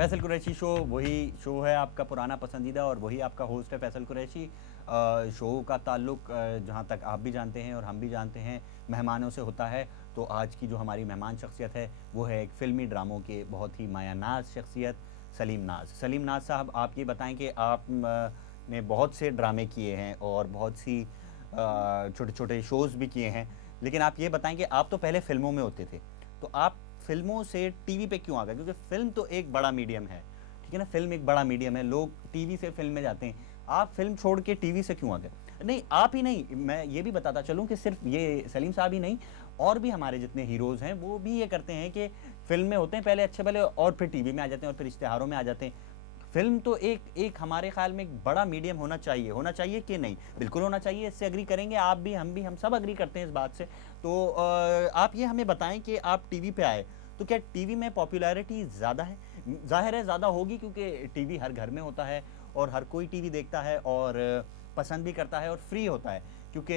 Faisal Qureshi show वही show है आपका पुराना पसंदीदा, और वही आपका होस्ट है फैसल कुरैशी। शो का ताल्लुक जहाँ तक आप भी जानते हैं और हम भी जानते हैं मेहमानों से होता है। तो आज की जो हमारी मेहमान शख्सियत है वो है एक फ़िल्मी ड्रामों के बहुत ही मायानाज शख्सियत सलीम नाज़। सलीम नाज़ साहब, आप ये बताएं कि आप ने बहुत से ड्रामे किए हैं और बहुत सी छोटे छोटे शोज़ भी किए हैं, लेकिन आप ये बताएं कि आप तो पहले फ़िल्मों में होते थे, तो आप फ़िल्मों से टीवी पे क्यों आ गए? क्योंकि फ़िल्म तो एक बड़ा मीडियम है, ठीक है ना? फ़िल्म एक बड़ा मीडियम है, लोग टीवी से फ़िल्म में जाते हैं। आप फ़िल्म छोड़ के टीवी से क्यों आ गए? नहीं, आप ही नहीं, मैं ये भी बताता चलूँ कि सिर्फ़ ये सलीम साहब ही नहीं, और भी हमारे जितने हीरोज़ हैं, वो भी ये करते हैं कि फ़िल्म में होते हैं पहले अच्छे-भले, और फिर टीवी में आ जाते हैं, और फिर इश्तिहारों में आ जाते हैं। फ़िल्म तो एक एक हमारे ख़्याल में एक बड़ा मीडियम होना चाहिए कि नहीं? बिल्कुल होना चाहिए, इससे एग्री करेंगे आप भी, हम सब एग्री करते हैं इस बात से। तो आप ये हमें बताएँ कि आप टीवी पे आए, तो क्या टीवी में पॉपुलैरिटी ज़्यादा है? ज़ाहिर है ज़्यादा होगी, क्योंकि टीवी हर घर में होता है और हर कोई टीवी देखता है और पसंद भी करता है और फ्री होता है। क्योंकि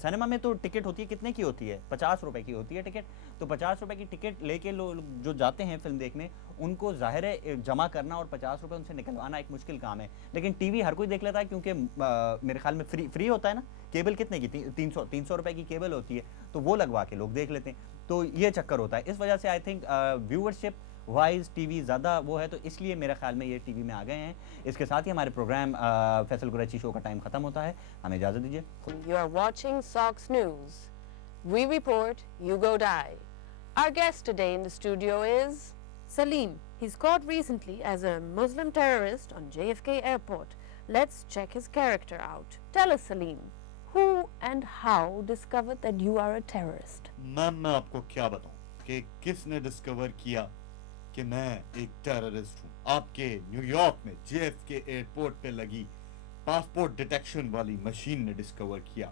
सिनेमा में तो टिकट होती है, कितने की होती है? ₹50 की होती है टिकट। तो ₹50 की टिकट लेके लोग जो जाते हैं फ़िल्म देखने, उनको ज़ाहिर है जमा करना और ₹50 उनसे निकलवाना एक मुश्किल काम है। लेकिन टीवी हर कोई देख लेता है, क्योंकि मेरे ख़्याल में फ्री होता है ना? केबल कितने की? 300 की केबल होती है, तो वो लगवा के लोग देख लेते हैं। तो ये चक्कर होता है। इस वजह से I think viewership wise TV ज़्यादा वो है, तो इसलिए मेरे ख़्याल में ये टीवी में आ गए हैं। इसके साथ ही हमारे प्रोग्राम फैसल कुरैशी शो का टाइम ख़त्म होता है। हमें इजाज़त दीजिए। You are watching Sox News. We report, you go die. Our guest today in the studio is Salim. He's caught recently as a Muslim terrorist on JFK Airport. Let's check his character out. Tell us, Salim, who and how discovered that you are a terrorist? Ma'am, मैं आपको क्या बताऊं कि किसने discover किया कि मैं एक टेररिस्ट हूं। आपके न्यूयॉर्क में JFK एयरपोर्ट पे लगी पासपोर्ट डिटेक्शन वाली मशीन ने डिस्कवर किया।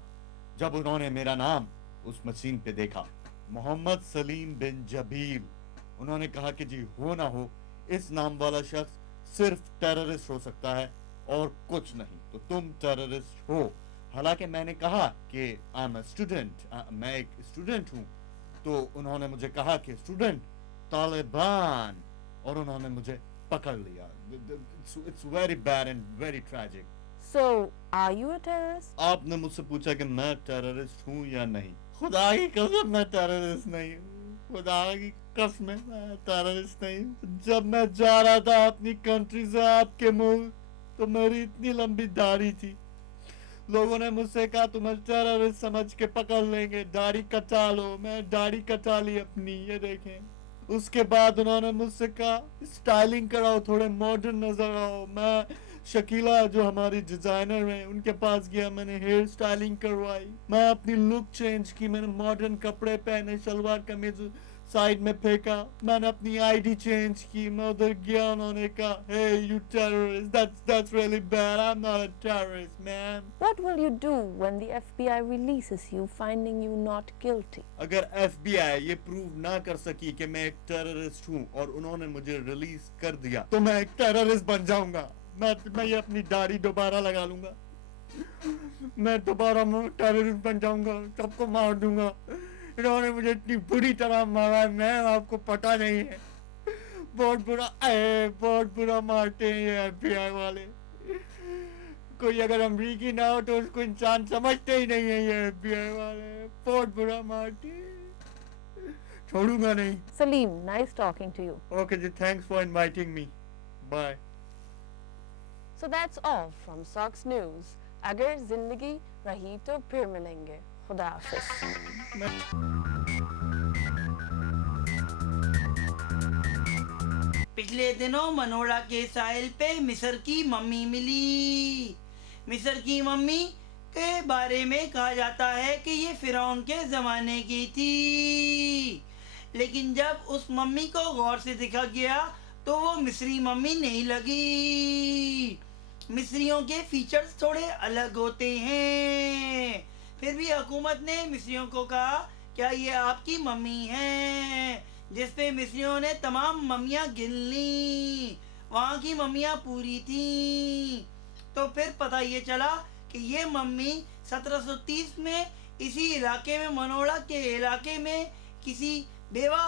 जब उन्होंने मेरा नाम उस मशीन पे देखा, मोहम्मद सलीम बिन जबील, उन्होंने कहा कि जी हो ना हो, इस नाम वाला शख्स सिर्फ टेररिस्ट हो सकता है और कुछ नहीं, तो तुम टेररिस्ट हो। हालांकि मैंने कहा कि आई एम अ स्टूडेंट, मैं एक स्टूडेंट हूँ, तो उन्होंने मुझे कहा कि स्टूडेंट तालिबान, और उन्होंने मुझे पकड़ लिया। It's very bad and very tragic. So, are you a terrorist? आपने मुझसे पूछा कि मैं टेररिस्ट हूँ या नहीं। खुदा की कसम मैं टेररिस्ट नहीं हूँ, खुदा की कसम मैं टेररिस्ट नहीं हूँ। जब मैं जा रहा था अपनी कंट्री से आपके मुल्क, तो मेरी इतनी लंबी दाढ़ी थी, लोगों ने मुझसे कहा तुम्हें टेररिस्ट समझ के पकड़ लेंगे, दाढ़ी कटा लो। मैं दाढ़ी कटा ली अपनी, ये देखें। उसके बाद उन्होंने मुझसे कहा स्टाइलिंग कराओ, थोड़े मॉडर्न नजर आओ। मैं शकीला जो हमारी डिजाइनर हैं उनके पास गया, मैंने हेयर स्टाइलिंग करवाई, मैं अपनी लुक चेंज की, मैंने मॉडर्न कपड़े पहने, शलवार कमीज साइड में फेंका, मैंने अपनी आईडी चेंज की। मैं उधर गया, उन्होंने कहा hey you terrorist, that's really bad, I'm not a terrorist man. What will you do when the FBI releases you finding you not guilty? अगर FBI ये प्रूव ना कर सकी कि मैं एक टेररिस्ट हूँ और उन्होंने मुझे रिलीज कर दिया, तो मैं एक टेररिस्ट बन जाऊंगा। मैं ये अपनी दाढ़ी दोबारा लगा लूंगा, मैं दोबारा टेररिस्ट बन जाऊंगा, सबको मार दूंगा। इन्होंने मुझे इतनी बुरी तरह मारा है, मैं आपको पता नहीं है, बहुत बुरा मारते हैं ये FBI वाले। कोई अगर अमरीकी ना हो तो उसको इंसान समझते ही नहीं है, ये FBI वाले बहुत बुरा मारते हैं, छोड़ूंगा नहीं। Salim, nice talking to you. Okay ji, thanks for inviting me. Bye. So that's all from Sox News. अगर जिंदगी रही तो फिर मिलेंगे। खुदा हाफिज। पिछले दिनों मनोड़ा के साहिल पे मिस्र की मम्मी मिली। मिस्र की मम्मी के बारे में कहा जाता है कि ये फिरौन के ज़माने की थी, लेकिन जब उस मम्मी को गौर से देखा गया तो वो मिस्री मम्मी नहीं लगी। मिस्रियों के फीचर्स थोड़े अलग होते हैं। फिर भी हुकूमत ने मिस्रियों को कहा क्या ये आपकी मम्मी हैं, जिस पे मिस्रियों ने तमाम मम्मियाँ गिन ली। वहाँ की मम्मियाँ पूरी थीं। तो फिर पता ये चला कि ये मम्मी 1730 में इसी इलाके में, मनोड़ा के इलाके में, किसी बेवा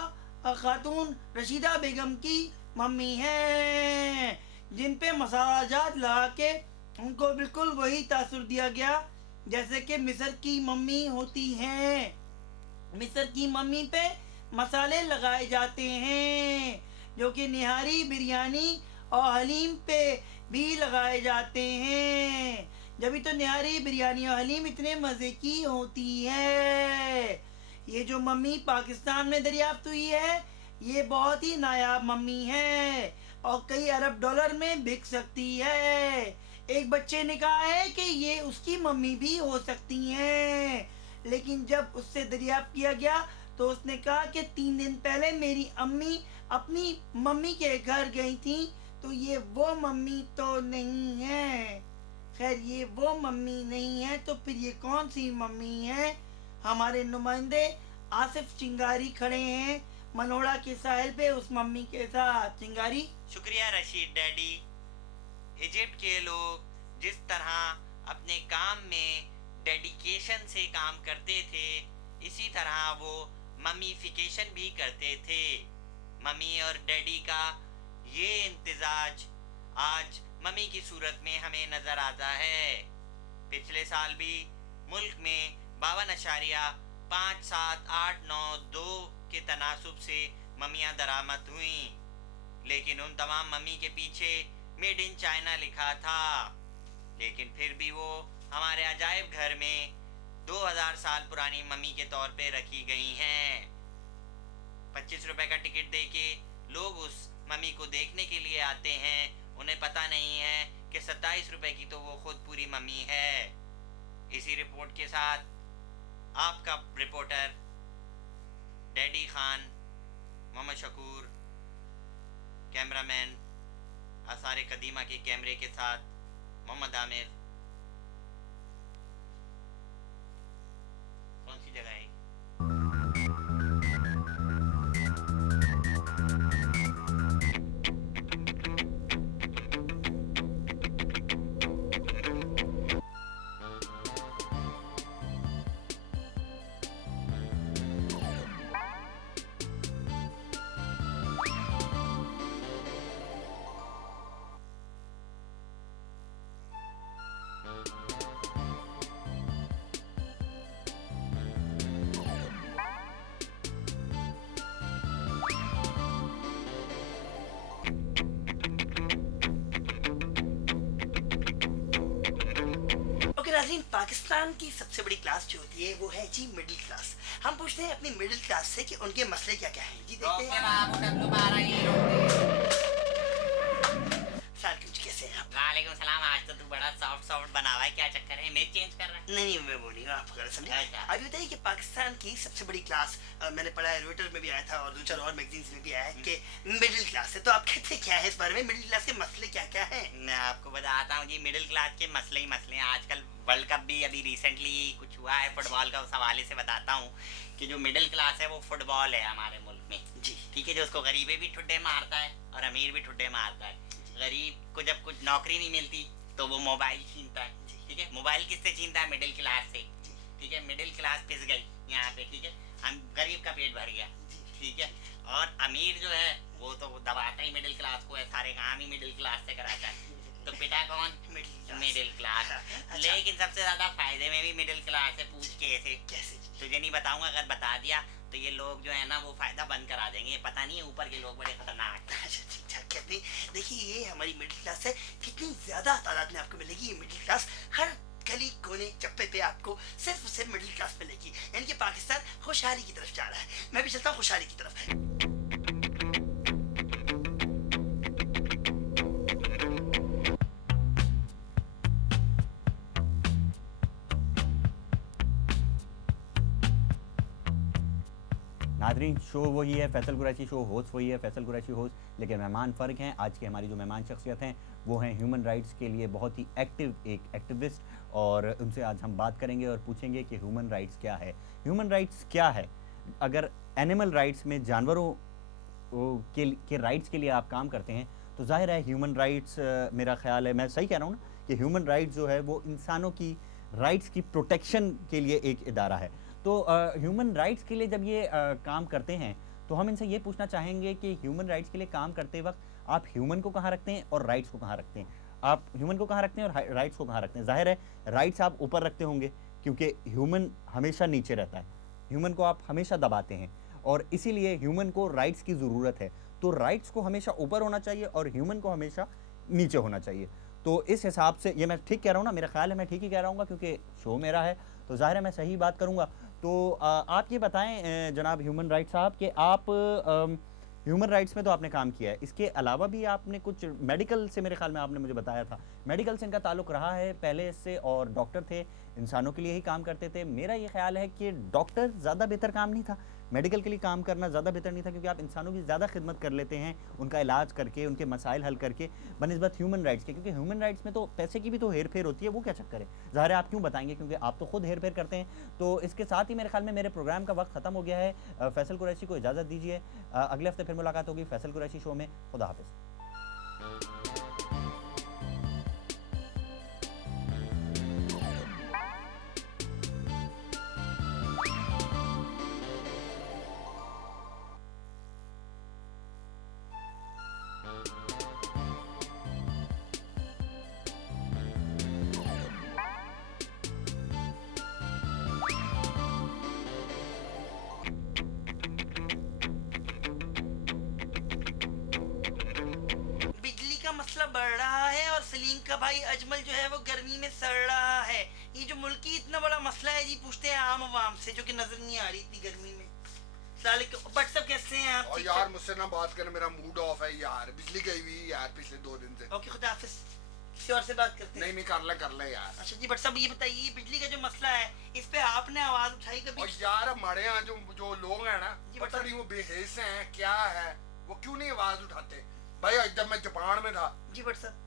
खातून रशीदा बेगम की मम्मी हैं, जिन पे मसाला जात लगा के उनको बिल्कुल वही तासुर दिया गया जैसे कि मिस्र की मम्मी होती हैं। मिस्र की मम्मी पे मसाले लगाए जाते हैं जो कि निहारी, बिरयानी और हलीम पे भी लगाए जाते हैं। जभी तो निहारी, बिरयानी और हलीम इतने मज़े की होती है। ये जो मम्मी पाकिस्तान में दरियाफ्त हुई है, ये बहुत ही नायाब मम्मी है और कई अरब डॉलर में बिक सकती है। एक बच्चे ने कहा है कि ये उसकी मम्मी भी हो सकती हैं, लेकिन जब उससे दरियाफ्त किया गया तो उसने कहा कि 3 दिन पहले मेरी अम्मी अपनी मम्मी के घर गई थी, तो ये वो मम्मी तो नहीं है। खैर, ये वो मम्मी नहीं है तो फिर ये कौन सी मम्मी है? हमारे नुमाइंदे आसिफ चिंगारी खड़े हैं मनोड़ा के साहिल पे उस मम्मी के साथ। चिंगारी। शुक्रिया रशीद डैडी। इजिप्ट के लोग जिस तरह अपने काम में डेडिकेशन से काम करते थे, इसी तरह वो ममीफिकेशन भी करते थे। मम्मी और डैडी का ये इम्तिजाज आज मम्मी की सूरत में हमें नज़र आता है। पिछले साल भी मुल्क में 52.57892 के तनासुब से मम्मियाँ दरामद हुईं, लेकिन उन तमाम मम्मी के पीछे मेड इन चाइना लिखा था। लेकिन फिर भी वो हमारे अजायब घर में 2000 साल पुरानी मम्मी के तौर पे रखी गई हैं। 25 रुपए का टिकट देके लोग उस मम्मी को देखने के लिए आते हैं। उन्हें पता नहीं है कि 27 रुपए की तो वो खुद पूरी मम्मी है। इसी रिपोर्ट के साथ आपका रिपोर्टर डैडी खान, मोहम्मद शकूर, कैमरामैन आसार कदीमा के कैमरे के साथ मोहम्मद आमिर। कौन सी जगह है? नाज़रीन, पाकिस्तान की सबसे बड़ी क्लास जो होती है वो है जी मिडिल क्लास। हम पूछते हैं अपनी मिडिल क्लास से कि उनके मसले क्या क्या हैं। जी देखते हैं। सलाम जी, कैसे हैं आप? वालेकुम सलाम। आज तो तू बड़ा सॉफ्ट बना हुआ है, क्या चक्कर है? इमेज चेंज कर रहा है? नहीं, मैं वो नहीं हूँ, आप गलत समझे। अच्छा। अभी बताइए कि पाकिस्तान की सबसे बड़ी क्लास मैंने पढ़ा है, रॉयटर्स में भी आया था और 2-4 और मैगजीन्स में भी आया है कि मिडिल क्लास है। तो आप कहते क्या है इस बारे में, मिडिल क्लास के मसले क्या क्या हैं? मैं आपको बताता हूँ जी, मिडिल क्लास के मसले ही मसले हैं। आजकल वर्ल्ड कप भी अभी रिसेंटली कुछ हुआ है, फुटबॉल का उस हवाले से बताता हूँ कि जो मिडिल क्लास है वो फुटबॉल है हमारे मुल्क में जी। ठीक है, जो उसको गरीबे भी ठुड्डे मारता है और अमीर भी ठुड्डे मारता है। गरीब को जब कुछ नौकरी नहीं मिलती तो वो मोबाइल छीनता है। ठीक है, मोबाइल किससे छीनता है? मिडिल क्लास से। ठीक है, मिडिल क्लास पिस गई यहाँ पे। ठीक है, हम गरीब का पेट भर गया। ठीक है, और अमीर जो है वो तो दबाता ही मिडिल क्लास को है, सारे काम ही मिडिल क्लास से कराता है। तो पिटा कौन? Middle class. लेकिन सबसे ज्यादा फायदे में भी मिडिल क्लास है। पूछ कैसे? तुझे नहीं बताऊंगा, अगर बता दिया तो ये लोग जो है ना वो फायदा बंद करा देंगे। पता नहीं है, ऊपर के लोग बड़े खतरनाक हैं। अच्छा, ठीक ठाक कहते हैं। देखिए, ये हमारी मिडिल क्लास है, कितनी ज्यादा तादाद में आपको मिलेगी ये मिडिल क्लास। हर गली कोने चप्पे पे आपको सिर्फ और सिर्फ मिडिल क्लास मिलेगी। यानी कि पाकिस्तान खुशहाली की तरफ जा रहा है। मैं भी चलता हूँ खुशहाली की तरफ। नादरीन, शो वही है, फैसल कुरैशी शो होस्ट वही है, फैसल कुरैशी होस्ट, लेकिन मेहमान फ़र्क हैं। आज की हमारी जो मेहमान शख्सियत हैं वो हैं ह्यूमन राइट्स के लिए बहुत ही एक्टिव एक एक्टिविस्ट, और उनसे आज हम बात करेंगे और पूछेंगे कि ह्यूमन राइट्स क्या है। ह्यूमन राइट्स क्या है? अगर एनिमल राइट्स में जानवरों के राइट्स के लिए आप काम करते हैं तो जाहिर है ह्यूमन राइट्स, मेरा ख्याल है, मैं सही कह रहा हूँ ना, कि ह्यूमन राइट्स जो है वो इंसानों की राइट्स की प्रोटेक्शन के लिए एक इदारा है। तो ह्यूमन राइट्स के लिए जब ये काम करते हैं तो हम इनसे ये पूछना चाहेंगे कि ह्यूमन राइट्स के लिए काम करते वक्त आप ह्यूमन को कहाँ रखते हैं और राइट्स को कहाँ रखते हैं? आप ह्यूमन को कहाँ रखते हैं और राइट्स को कहाँ रखते हैं? जाहिर है राइट्स आप ऊपर रखते होंगे, क्योंकि ह्यूमन हमेशा नीचे रहता है, ह्यूमन को आप हमेशा दबाते हैं, और इसीलिए ह्यूमन को राइट्स की ज़रूरत है। तो राइट्स को हमेशा ऊपर होना चाहिए और ह्यूमन को हमेशा नीचे होना चाहिए। तो इस हिसाब से ये मैं ठीक कह रहा हूँ ना? मेरा ख्याल है मैं ठीक ही कह रहा हूँ, क्योंकि शो मेरा है तो ज़ाहिर है मैं सही बात करूँगा। तो आप ये बताएं जनाब ह्यूमन राइट्स साहब कि आप ह्यूमन राइट्स में तो आपने काम किया है, इसके अलावा भी आपने कुछ मेडिकल से, मेरे ख्याल में आपने मुझे बताया था, मेडिकल से इनका ताल्लुक़ रहा है पहले से, और डॉक्टर थे, इंसानों के लिए ही काम करते थे। मेरा ये ख्याल है कि डॉक्टर ज़्यादा बेहतर काम नहीं था, मेडिकल के लिए काम करना ज़्यादा बेहतर नहीं था, क्योंकि आप इंसानों की ज़्यादा खिदमत कर लेते हैं, उनका इलाज करके, उनके मसाइल हल करके, बनिस्बत ह्यूमन राइट्स के। क्योंकि ह्यूमन राइट्स में तो पैसे की भी तो हेर फेर होती है, वो क्या चक्कर है? ज़ाहिर है आप क्यों बताएंगे, क्योंकि आप तो खुद हेर फेर करते हैं। तो इसके साथ ही मेरे ख्याल में मेरे प्रोग्राम का वक्त ख़त्म हो गया है। फैसल कुरैशी को इजाज़त दीजिए, अगले हफ्ते फिर मुलाकात होगी फैसल कुरैशी शो में। खुदा हाफिज़। बिजली का मसला बढ़ रहा है और सलीम का भाई अजमल जो है वो गर्मी में सड़ रहा है। ये जो मुल्की इतना बड़ा मसला है जी, पूछते हैं आम आवाम से जो कि नजर नहीं आ रही इतनी गर्मी में। बट सब कैसे हैं आप? और यार मुझसे ना बात करने, मेरा मूड ऑफ है यार, बिजली गई हुई यार पिछले 2 दिन से। ओके खुदा हाफिज, किसी और से बात करते हैं। नहीं कर ले यार। अच्छा जी, बट सब ये बताइए बिजली का जो मसला है इस पे आपने आवाज उठाई कभी? और यार हमारे यहाँ जो लोग हैं ना, जी, पता नहीं वो बेहिस हैं क्या है, वो क्यों नहीं आवाज उठाते। भाई जब मैं जापान में था जी बट साहब,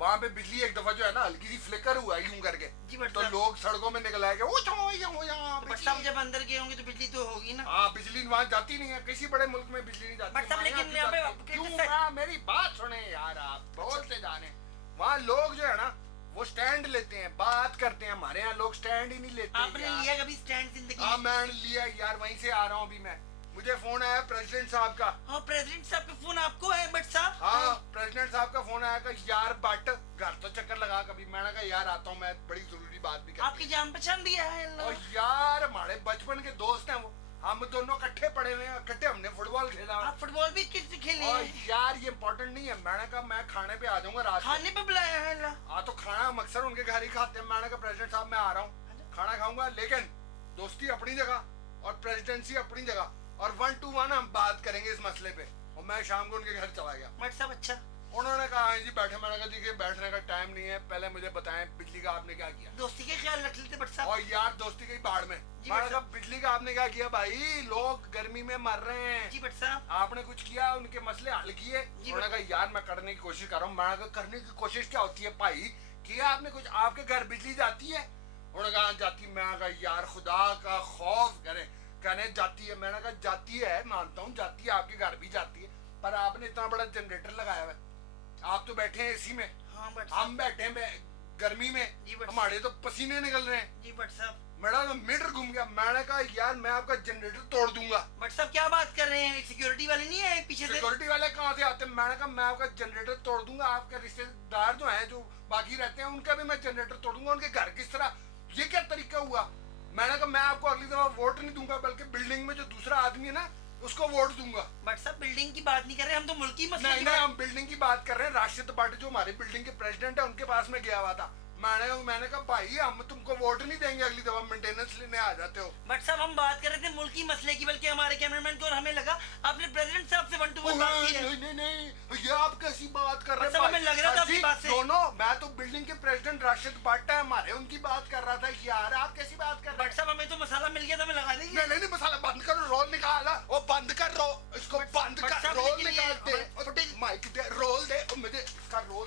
वहाँ पे बिजली एक दफा जो है ना हल्की सी फ्लिकर हुआ यूं करके, जी बट तो साहब, लोग सड़कों में निकल आए कि ओ छो यहाँ बट साहब जब अंदर गए होंगे तो बिजली तो होगी ना? हाँ, बिजली वहाँ जाती नहीं है, किसी बड़े मुल्क में बिजली नहीं जाती। बट साहब, लेकिन यहाँ पे क्यों? मेरी बात सुने यार, आप बोलते जाने। वहाँ लोग जो है ना वो स्टैंड लेते हैं, बात करते हैं। हमारे यहाँ लोग स्टैंड ही नहीं लेते। आपने लिया कभी स्टैंड जिंदगी हाँ में? मैंने लिया यार, वहीं से आ रहा हूँ अभी मैं। मुझे फोन आया प्रेसिडेंट साहब का। हाँ, प्रेसिडेंट साहब का फोन आपको है बट साहब? हाँ, प्रेसिडेंट साहब का फोन आया कि यार बट घर तो चक्कर लगा कभी। मैंने कहा यार आता हूँ, मैं बड़ी जरूरी बात भी करनी है। आपकी जान पहचान भी है अल्लाह। और यार हमारे बचपन के दोस्त हैं वो, हम दोनों इकट्ठे पढ़े हुए हैं, इकट्ठे हमने फुटबॉल खेला। आप फुटबॉल भी किससे खेले और हैं? यार ये इम्पोर्टेंट नहीं है। मैंने कहा मैं खाने पे आ जाऊंगा रात को। खाने पे बुलाया है अल्लाह? हाँ तो खाना हम अक्सर उनके घर ही खाते हैं। मैंने कहा प्रेसिडेंट साहब मैं आ रहा हूँ, खाना खाऊंगा, लेकिन दोस्ती अपनी जगह और प्रेसिडेंसी अपनी जगह, और 1 to 1 हम बात करेंगे इस मसले पे। और मैं शाम को उनके घर चला गया। बट साहब अच्छा, उन्होंने कहा हाँ जी बैठे। मैंने कहा देखिए बैठने का टाइम नहीं है, पहले मुझे बताएं बिजली का आपने क्या किया। दोस्ती के ख्याल रख लेते बट साहब। और यार दोस्ती की बाढ़ में जी मैंने बट कहा बिजली का आपने क्या किया भाई, लोग गर्मी में मर रहे हैं, जी बट साहब, आपने कुछ किया, उनके मसले हल किए? जी उन्होंने कहा यार मैं करने की कोशिश कर रहा हूँ। मैंने कहा करने की कोशिश क्या होती है भाई, किया आपने कुछ? आपके घर बिजली जाती है? उन्होंने कहा जाती। मैं कहा यार खुदा का खौफ करें, कहने जाती है। मैंने कहा जाती है, मानता हूँ जाती है, आपके घर भी जाती है, पर आपने इतना बड़ा जनरेटर लगाया हुआ है, आप तो बैठे हैं एसी में, हाँ बट हम बैठे हैं गर्मी में, जी बट हमारे तो पसीने निकल रहे हैं। जी बट साहब, मेरा तो मीटर घूम गया। मैंने कहा यार मैं आपका जनरेटर तोड़ दूंगा। बट साहब क्या बात कर रहे हैं? सिक्योरिटी वाले नहीं आए पीछे से? सिक्योरिटी वाले कहाँ से आते हैं? मैंने कहा मैं आपका जनरेटर तोड़ दूंगा। आपके रिश्तेदार जो हैं जो बाकी रहते हैं उनका भी मैं जनरेटर तोड़ूंगा। उनके घर किस तरह, ये क्या तरीका हुआ? मैंने कहा मैं आपको अगली दफा वोट नहीं दूंगा, बल्कि बिल्डिंग में जो दूसरा आदमी है ना उसको वोट दूंगा। बट साहब बिल्डिंग की बात नहीं कर रहे, हम तो मुल्की मसले नहीं की नहीं, बात। हम बिल्डिंग की बात कर रहे हैं। राष्ट्रीय पार्टी जो हमारी बिल्डिंग के प्रेसिडेंट है उनके पास में गया हुआ था। मैंने कहा भाई हम तुमको वोट नहीं देंगे, अगली दफा मेंटेनेंस लेने आ जाते हो। बट साहब हम बात कर रहे थे मुल्की मसले की, बल्कि हमारे कैमरामैन को और हमें लगा आपने प्रेसिडेंट साहब से 1 to 1 बात की है। नहीं, ये आप कैसी बात कर रहे मतलब हमें लग रहा था आपकी जी, बात से। दोनों, मैं तो बिल्डिंग के प्रेसिडेंट राशिद भट्ट है हमारे, उनकी बात कर रहा था। यार आप कैसी बात कर रहे बट साहब हमें तो मसाला मिल गया तो हमें लगा देंगे। नहीं, मसाला बंद करो, रोल निकाला, वो बंद कर, इसको बंद बट कर, साहब, रोल लेकिन ये निकाल दे, हमें फुटेज- माइक दे, रोल दे, और मुझे इसका रोल।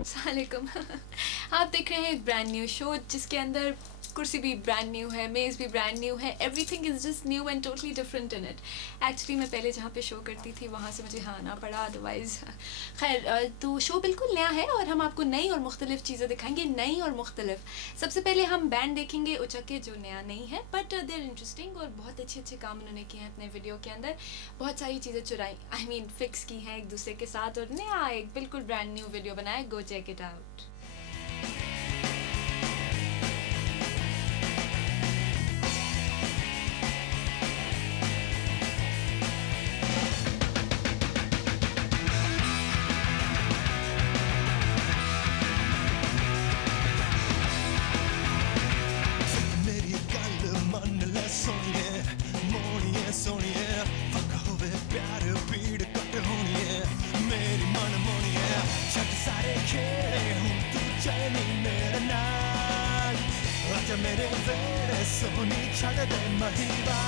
अस्सलामुअलैकुम। आप देख रहे हैं एक ब्रांड न्यू शो जिसके अंदर कुर्सी भी ब्रांड न्यू है, मेज़ भी ब्रांड न्यू है, everything is just new and totally different in it. Actually मैं पहले जहाँ पे शो करती थी वहाँ से मुझे हाँ आना पड़ा, अदरवाइज़ खैर तो शो बिल्कुल नया है और हम आपको नई और मुख्तलिफ चीज़ें दिखाएंगे, नई और मुख्तलिफ। सबसे पहले हम बैंड देखेंगे उचक्के, जो नया नहीं है बट देर इंटरेस्टिंग और बहुत अच्छे अच्छे काम उन्होंने किए हैं अपने वीडियो के अंदर। बहुत सारी चीज़ें चुराई, आई मीन फिक्स की हैं एक दूसरे के साथ और नया एक बिल्कुल ब्रांड न्यू वीडियो बनाया। Go check it out. मेरी गल मन ले सोनिए, मोनिए सोनिए, फक होवे प्यार पीड़ कट होनिए, मेरी मन मोनिए, छट सारे खेड़े हूँ तू चैनी मेरे नाल, आजा मेरे वेड़े सोनी छड़ दे महिबा।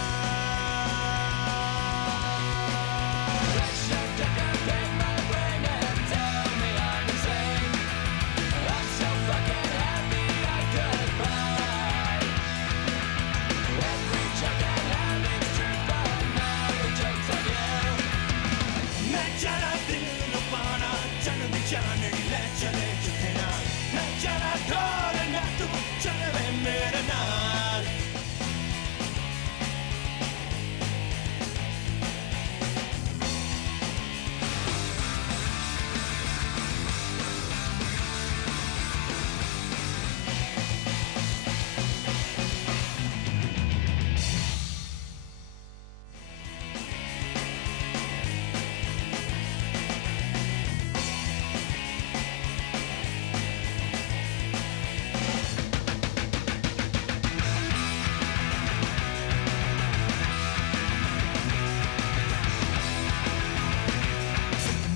मैं जरा दिल नु पाना जन दी जाने ले चले जिथे ना, मैं जरा ढोल ना तू चले मेरे नाल।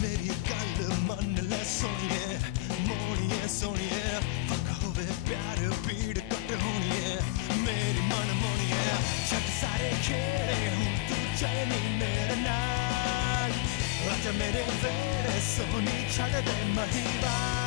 मेरी गल मन ले सोनिए, मोनिए सोनिए, फक होवे प्यार पीड़ कट होनिए, मेरी मन मोनिए, छट सारे खेड़े हूँ तू चैनी मेरे नाल, आजा मेरे वेड़े सोनी छड़ दे महिबा।